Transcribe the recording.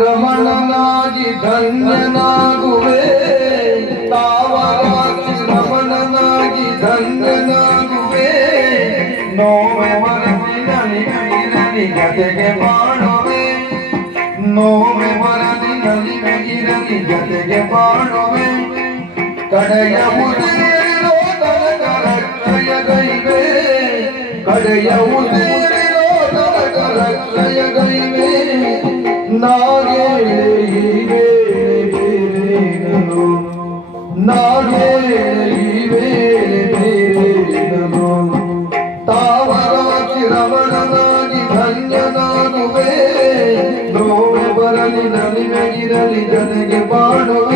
ರಮಣನಾಗಿ ಧನ್ಯನಾಗುವೆ ತಾವರಾಗಿ ರಮಣನಾಗಿ ಧನ್ಯನಾಗುವೆ ನೋವೆ ಬರದಿ ನಲಿಗಿರಲಿ ಜತೆಗೆ ಬಾಳುವೆ ನೋವೆ ಬರದಿ ನಲಿಗಿರಲಿ ಜತೆಗೆ ಬಾಳುವೆ ಕಡೆಯ ಉಸಿರಿರೋ ತನಕ ರಕ್ಷಯಗೈವೆ ಕಡೆಯ ಉಸಿರಿರೋ ತನಕ ರಕ್ಷಯಗೈವೆ ನಾಗೇಳೆ ಈ ವೇಳೆ ಬೇರೇನನು ನಾಗೇಳೆ ಈ ವೇಳೆ ಬೇರೇನನು ತಾವರಾಗಿ ರಮಣನಾಗಿ ಧನ್ಯನಾಗುವೆ ನೋವೆ ಬರಲಿ ನಲಿಮೆಗಿರಲಿ ಜತೆಗೆ ಬಾಳುವೆ